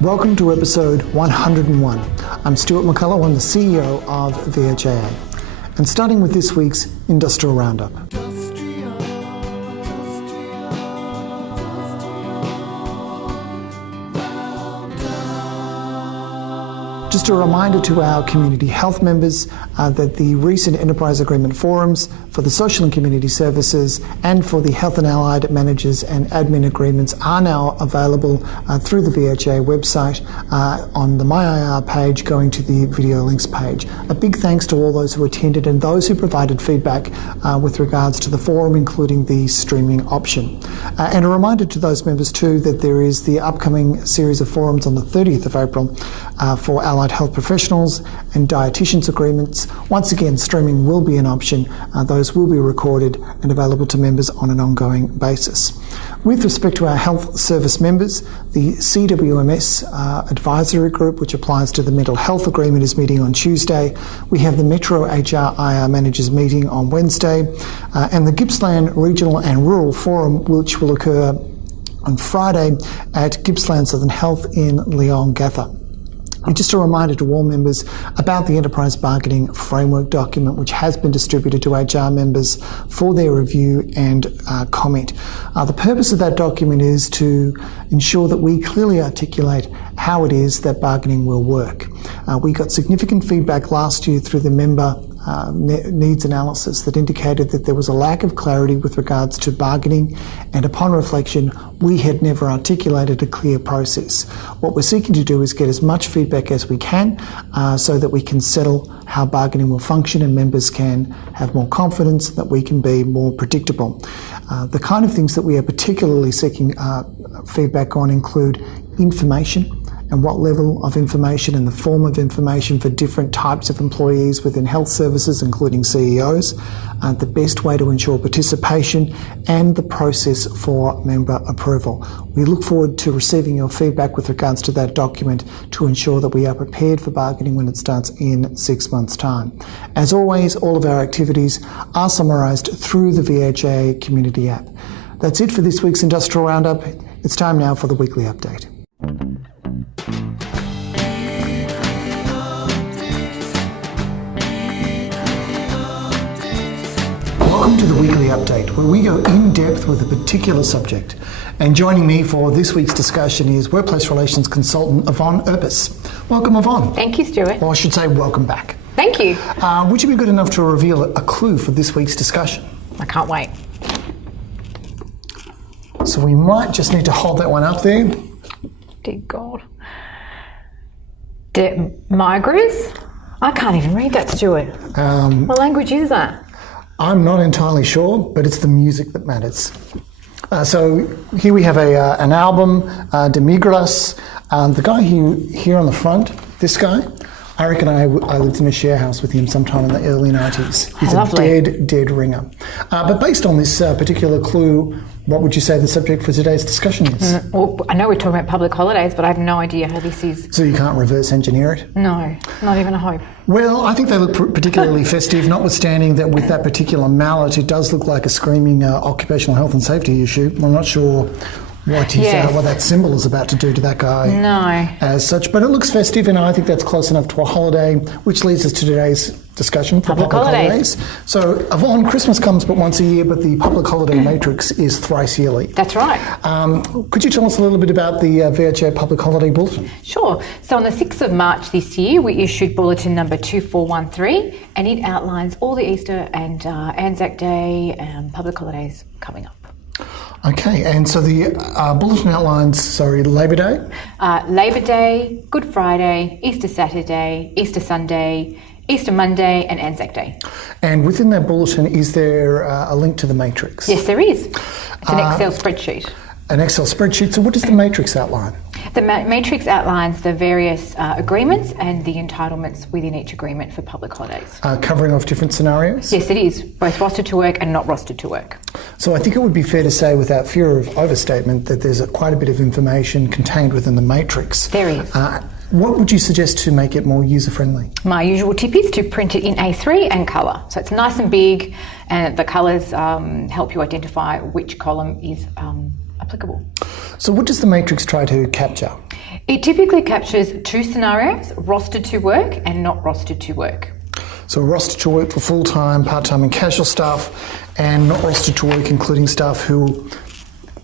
Welcome to episode 101. I'm Stuart McCullough, I'm the CEO of VHIA. And starting with this week's Industrial Roundup. Just a reminder to our community health members that the recent Enterprise Agreement forums for the social and community services and for the health and allied managers and admin agreements are now available through the VHA website on the MyIR page going to the video links page. A big thanks to all those who attended and those who provided feedback with regards to the forum, including the streaming option. And a reminder to those members too that there is the upcoming series of forums on the 30th of April for allied health professionals and dietitians agreements. Once again, streaming will be an option. Those will be recorded and available to members on an ongoing basis. With respect to our health service members, the CWMS advisory group, which applies to the mental health agreement, is meeting on Tuesday. We have the Metro HRIR managers meeting on Wednesday, and the Gippsland Regional and Rural Forum, which will occur on Friday at Gippsland Southern Health in Leongatha. And just a reminder to all members about the Enterprise Bargaining Framework document, which has been distributed to HR members for their review and comment. The purpose of that document is to ensure that we clearly articulate how it is that bargaining will work. We got significant feedback last year through the member needs analysis that indicated that there was a lack of clarity with regards to bargaining, and upon reflection we had never articulated a clear process. What we're seeking to do is get as much feedback as we can so that we can settle how bargaining will function and members can have more confidence that we can be more predictable. The kind of things that we are particularly seeking feedback on include information, and what level of information and the form of information for different types of employees within health services, including CEOs, the best way to ensure participation, and the process for member approval. We look forward to receiving your feedback with regards to that document to ensure that we are prepared for bargaining when it starts in 6 months' time. As always, all of our activities are summarised through the VHA community app. That's it for this week's Industrial Roundup. It's time now for the weekly update. Welcome to the weekly update, where we go in depth with a particular subject. And joining me for this week's discussion is Workplace Relations Consultant Yvonne Urpis. Welcome, Yvonne. Thank you, Stuart. Or I should say, welcome back. Thank you. Would you be good enough to reveal a clue for this week's discussion? I can't wait. So we might just need to hold that one up there. Dear God. Migrants? I can't even read that, Stuart. What language is that? I'm not entirely sure, but it's the music that matters. So here we have an album, De Migras. The guy here on the front, this guy, I reckon I lived in a share house with him sometime in the early 90s. He's Lovely. a dead ringer. But based on this particular clue, what would you say the subject for today's discussion is? Well, I know we're talking about public holidays, but I have no idea how this is. So you can't reverse engineer it? No, not even a hope. Well, I think they look particularly festive, notwithstanding that with that particular mallet, it does look like a screaming occupational health and safety issue. I'm not sure what that symbol is about to do to that guy as such, but it looks festive, and I think that's close enough to a holiday, which leads us to today's discussion for public holidays. So, Yvonne, Christmas comes but once a year, but the public holiday matrix is thrice yearly. That's right. Could you tell us a little bit about the VHA Public Holiday Bulletin? Sure. So on the 6th of March this year, we issued Bulletin number 2413, and it outlines all the Easter and Anzac Day public holidays coming up. Okay, and so the bulletin outlines, Labor Day? Labor Day, Good Friday, Easter Saturday, Easter Sunday, Easter Monday and Anzac Day. And within that bulletin, is there a link to the matrix? Yes, there is. It's an Excel spreadsheet. An Excel spreadsheet. So what does the matrix outline? The matrix outlines the various agreements and the entitlements within each agreement for public holidays. Covering off different scenarios? Yes, it is, both rostered to work and not rostered to work. So I think it would be fair to say, without fear of overstatement, that there's quite a bit of information contained within the matrix. There is. What would you suggest to make it more user-friendly? My usual tip is to print it in A3 and colour. So it's nice and big, and the colours help you identify which column is applicable. So what does the matrix try to capture? It typically captures two scenarios: rostered to work and not rostered to work. So rostered to work for full-time, part-time and casual staff, and not rostered to work including staff who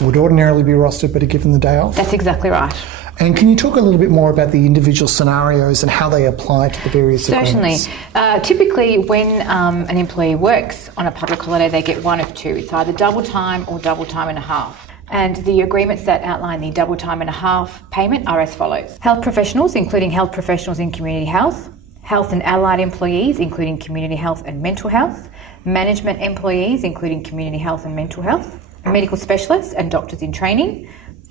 would ordinarily be rostered but are given the day off? That's exactly right. And can you talk a little bit more about the individual scenarios and how they apply to the various agreements? Certainly. Typically, when an employee works on a public holiday, they get one of two. It's either double time or double time and a half. And the agreements that outline the double time and a half payment are as follows. Health professionals, including health professionals in community health. Health and allied employees, including community health and mental health. Management employees, including community health and mental health. Medical specialists and doctors in training.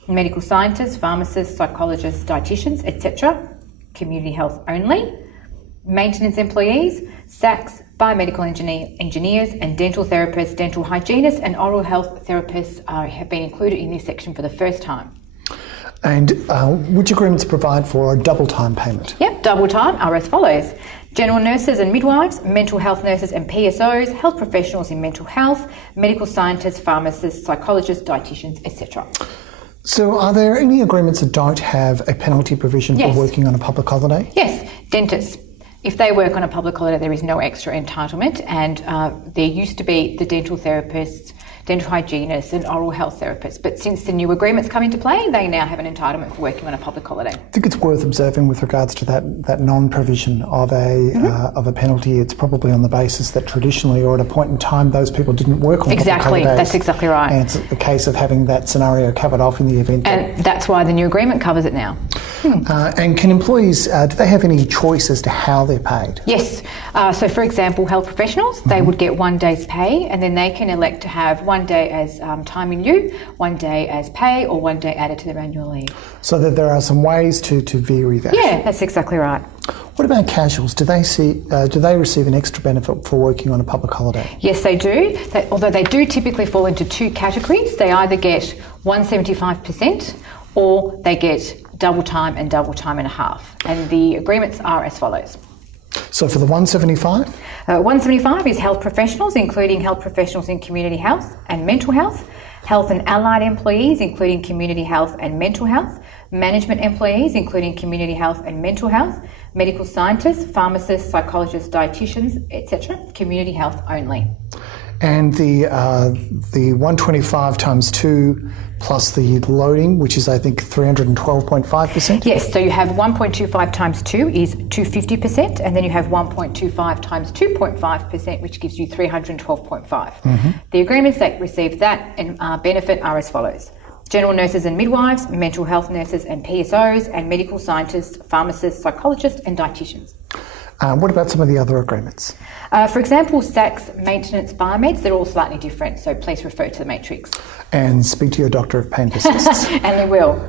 Medical scientists, pharmacists, psychologists, dietitians, etc. Community health only. Maintenance employees, SACs, biomedical engineers and dental therapists, dental hygienists and oral health therapists have been included in this section for the first time. And which agreements provide for a double time payment? Yep, double time are as follows. General nurses and midwives, mental health nurses and PSOs, health professionals in mental health, medical scientists, pharmacists, psychologists, dietitians, etc. So are there any agreements that don't have a penalty provision Yes. for working on a public holiday? Yes, dentists. If they work on a public holiday, there is no extra entitlement, and there used to be the dental therapists, dental hygienists and oral health therapists, but since the new agreements come into play, they now have an entitlement for working on a public holiday. I think it's worth observing with regards to that non-provision of a penalty. It's probably on the basis that traditionally or at a point in time those people didn't work on Exactly, public holidays. that's exactly right. And it's a case of having that scenario covered off in the event that... And that's why the new agreement covers it now. And can employees, do they have any choice as to how they're paid? Yes. So, for example, health professionals, they would get 1 day's pay, and then they can elect to have 1 day as time in lieu, 1 day as pay, or 1 day added to their annual leave. So that there are some ways to vary that. Yeah, that's exactly right. What about casuals? Do they receive an extra benefit for working on a public holiday? Yes, they do. Although they do typically fall into two categories. They either get 175% or they get double time and a half. And the agreements are as follows. So for the 175? 175 is health professionals, including health professionals in community health and mental health. Health and allied employees, including community health and mental health. Management employees, including community health and mental health. Medical scientists, pharmacists, psychologists, dietitians, etc. Community health only. And the 125 times 2 plus the loading, which is I think 312.5%? Yes, so you have 1.25 times 2 is 250%, and then you have 1.25 times 2.5%, which gives you 312.5. The agreements that receive that benefit are as follows. General nurses and midwives, mental health nurses and PSOs, and medical scientists, pharmacists, psychologists and dietitians. What about some of the other agreements? For example, SACs, maintenance, biomeds, they're all slightly different, so please refer to the matrix. And speak to your doctor if pain persists. And they will.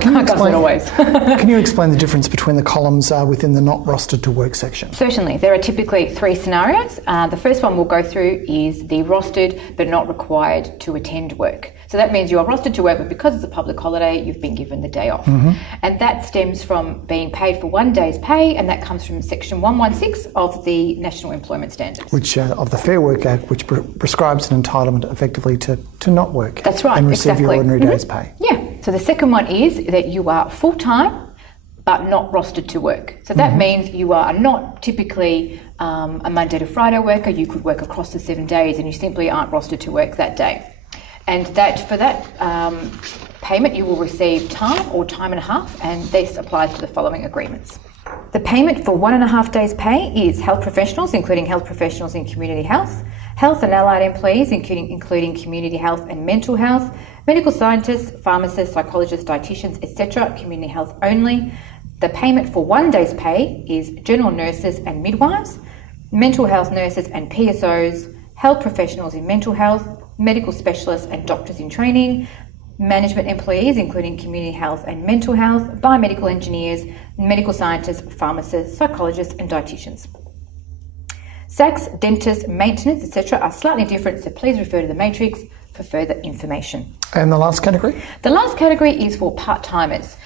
Can you explain, always. Can you explain the difference between the columns within the not rostered to work section? Certainly. There are typically 3 scenarios. The first one we'll go through is the rostered but not required to attend work. So that means you are rostered to work, but because it's a public holiday, you've been given the day off. And that stems from being paid for 1 day's pay, and that comes from Section 116 of the National Employment Standards. Which of the Fair Work Act, which prescribes an entitlement effectively to not work. That's right, and receive exactly. your ordinary day's pay. Yeah. So the second one is that you are full-time but not rostered to work. So that means you are not typically a Monday to Friday worker. You could work across the 7 days and you simply aren't rostered to work that day. And for that payment, you will receive time or time and a half, and this applies to the following agreements. The payment for 1.5 days' pay is health professionals, including health professionals in community health, health and allied employees, including community health and mental health, medical scientists, pharmacists, psychologists, dietitians, etc., community health only. The payment for 1 day's pay is general nurses and midwives, mental health nurses and PSOs, health professionals in mental health, medical specialists and doctors in training, management employees, including community health and mental health, biomedical engineers, medical scientists, pharmacists, psychologists and dietitians. SACs, dentists, maintenance, etc. are slightly different, so please refer to the matrix for further information. And the last category? The last category is for part-timers.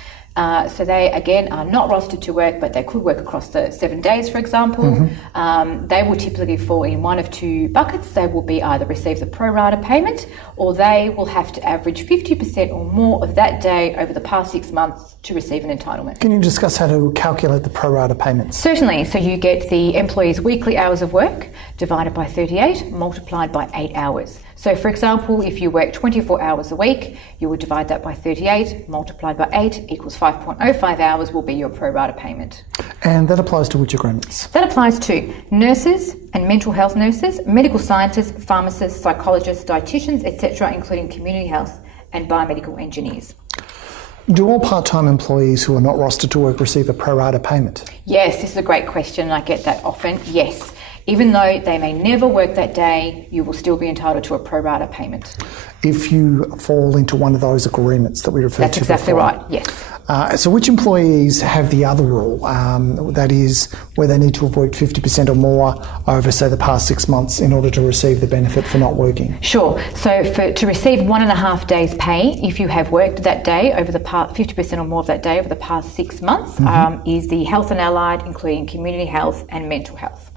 So they, again, are not rostered to work, but they could work across the 7 days, for example. They will typically fall in one of two buckets. They will be either receive the pro rata payment, or they will have to average 50% or more of that day over the past 6 months to receive an entitlement. Can you discuss how to calculate the pro rata payments? Certainly. So you get the employee's weekly hours of work divided by 38 multiplied by 8 hours. So for example, if you work 24 hours a week, you would divide that by 38 multiplied by 8 equals 5.05 hours will be your pro rata payment. And that applies to which agreements? That applies to nurses and mental health nurses, medical scientists, pharmacists, psychologists, dietitians, etc., including community health and biomedical engineers. Do all part-time employees who are not rostered to work receive a pro rata payment? Yes, this is a great question and I get that often. Yes. Even though they may never work that day, you will still be entitled to a pro rata payment. If you fall into one of those agreements that we referred That's to exactly before. right, yes. So which employees have the other rule, that is where they need to have worked 50% or more over, say, the past 6 months in order to receive the benefit for not working? Sure. So to receive 1.5 days pay, if you have worked that day over the past 50% or more of that day over the past 6 months, is the health and allied, including community health and mental health.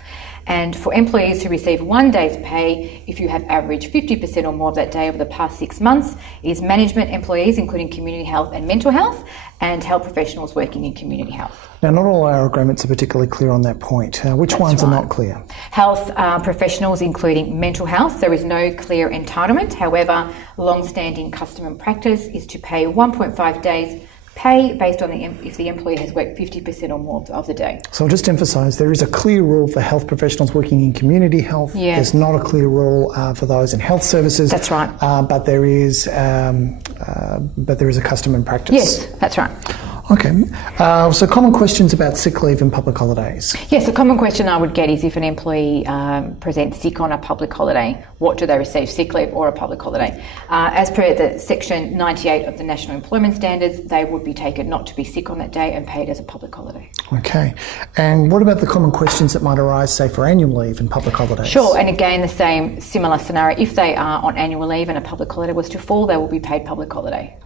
And for employees who receive 1 day's pay, if you have averaged 50% or more of that day over the past 6 months, is management employees, including community health and mental health, and health professionals working in community health. Now, not all our agreements are particularly clear on that point. Which ones are not clear? Health professionals, including mental health, there is no clear entitlement. However, long-standing custom and practice is to pay 1.5 days pay based on if the employee has worked 50% or more of the day. So I'll just emphasise there is a clear rule for health professionals working in community health. Yes. There's not a clear rule for those in health services. That's right. But there is a custom and practice. Yes, that's right. Okay. So common questions about sick leave and public holidays. Yes, a common question I would get is if an employee presents sick on a public holiday, what do they receive, sick leave or a public holiday? As per the Section 98 of the National Employment Standards, they would be taken not to be sick on that day and paid as a public holiday. Okay. And what about the common questions that might arise, say, for annual leave and public holidays? Sure, and again, the same similar scenario. If they are on annual leave and a public holiday was to fall, they will be paid public holiday.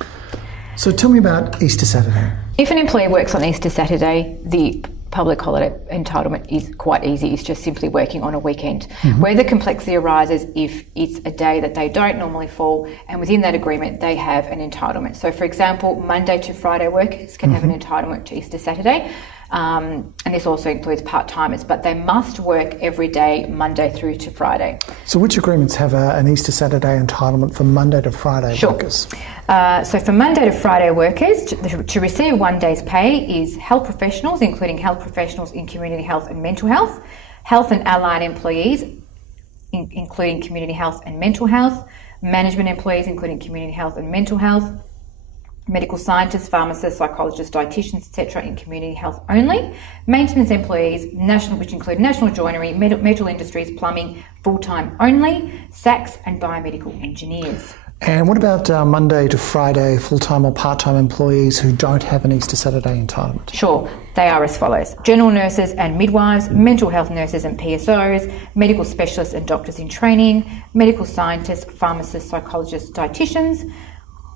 So tell me about Easter Saturday. If an employee works on Easter Saturday, the public holiday entitlement is quite easy. It's just simply working on a weekend. Where the complexity arises if it's a day that they don't normally fall, and within that agreement they have an entitlement. So for example, Monday to Friday workers can have an entitlement to Easter Saturday. And this also includes part-timers, but they must work every day, Monday through to Friday. So which agreements have an Easter Saturday entitlement for Monday to Friday workers? So for Monday to Friday workers, to receive 1 day's pay is health professionals, including health professionals in community health and mental health, health and allied employees, including community health and mental health, management employees, including community health and mental health, medical scientists, pharmacists, psychologists, dietitians, etc. in community health only, maintenance employees, which include national joinery, metal industries, plumbing, full-time only, SACs and biomedical engineers. And what about Monday to Friday full-time or part-time employees who don't have an Easter Saturday entitlement? Sure, they are as follows. General nurses and midwives, mental health nurses and PSOs, medical specialists and doctors in training, medical scientists, pharmacists, psychologists, dietitians,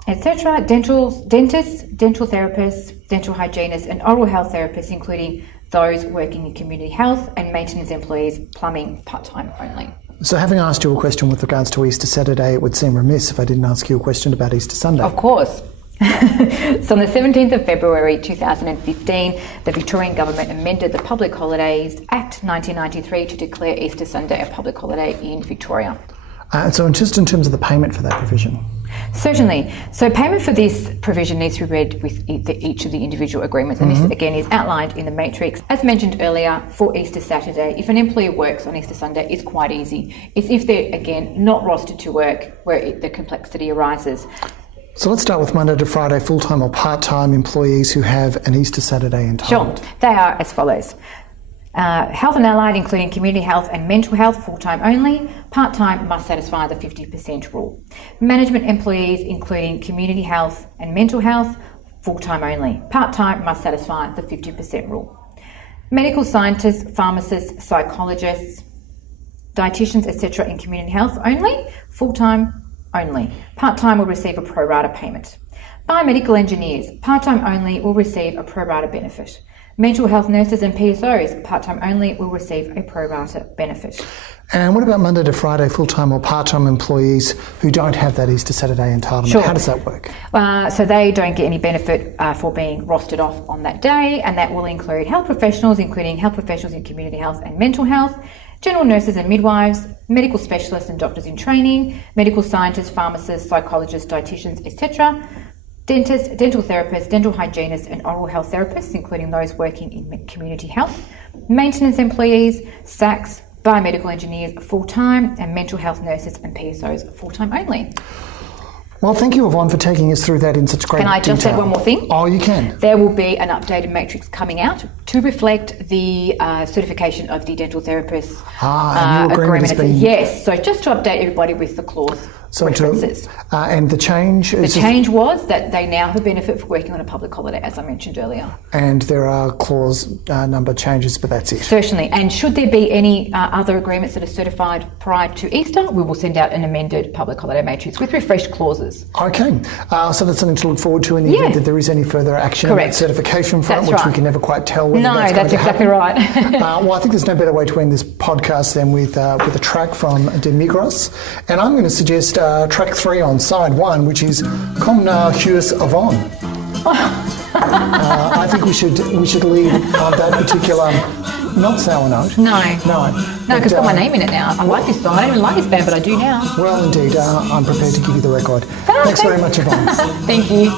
etc., dentists, dental therapists, dental hygienists and oral health therapists, including those working in community health, and maintenance employees, plumbing, part-time only. So having asked you a question with regards to Easter Saturday, it would seem remiss if I didn't ask you a question about Easter Sunday. Of course. So on the 17th of February 2015, the Victorian Government amended the Public Holidays Act 1993 to declare Easter Sunday a public holiday in Victoria. And so just in terms of the payment for that provision? Certainly. So payment for this provision needs to be read with each of the individual agreements, and this again is outlined in the matrix. As mentioned earlier, for Easter Saturday, if an employee works on Easter Sunday, it's quite easy. It's if they're, again, not rostered to work where the complexity arises. So let's start with Monday to Friday full-time or part-time employees who have an Easter Saturday entitlement. Sure. They are as follows. Health and allied, including community health and mental health, full-time only. Part-time must satisfy the 50% rule. Management employees, including community health and mental health, full-time only. Part-time must satisfy the 50% rule. Medical scientists, pharmacists, psychologists, dietitians, etc. in community health only, full-time only. Part-time will receive a pro rata payment. Biomedical engineers, part-time only, will receive a pro rata benefit. Mental health nurses and PSOs, part-time only, will receive a pro rata benefit. And what about Monday to Friday full-time or part-time employees who don't have that Easter Saturday entitlement? Sure. How does that work? So they don't get any benefit for being rostered off on that day, and that will include health professionals, including health professionals in community health and mental health, general nurses and midwives, medical specialists and doctors in training, medical scientists, pharmacists, psychologists, dietitians, etc., dentists, dental therapists, dental hygienists and oral health therapists, including those working in community health, maintenance employees, SACs, biomedical engineers full-time, and mental health nurses and PSOs full-time only. Well, thank you, Yvonne, for taking us through that in such great detail. Can I just add one more thing? Oh, you can. There will be an updated matrix coming out to reflect the certification of the dental therapists A new agreement has been... Yes, so just to update everybody with the clause references. And the change is... The change was that they now have a benefit for working on a public holiday, as I mentioned earlier. And there are clause number changes, but that's it. Certainly. And should there be any other agreements that are certified prior to Easter, we will send out an amended public holiday matrix with refreshed clauses. Okay. So that's something to look forward to in the event that there is any further action on that certification front, which we can never quite tell whether that's going to exactly right. Well, I think there's no better way to end this podcast than with a track from De Migros. And I'm going to suggest track 3 on side 1, which is Comme na Hues Yvonne. I think we should leave on that particular not sour note. No, because it's got my name in it now. I like this song. I don't even like this band, but I do now. Well, indeed, I'm prepared to give you the record. Thanks very much, Yvonne. Thank you.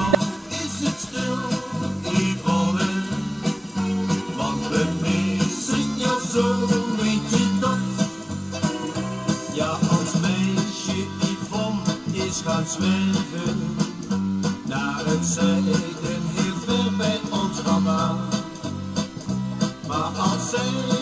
Gaan zweven naar het zuiden, heel ver bij ons vandaan. Maar als zij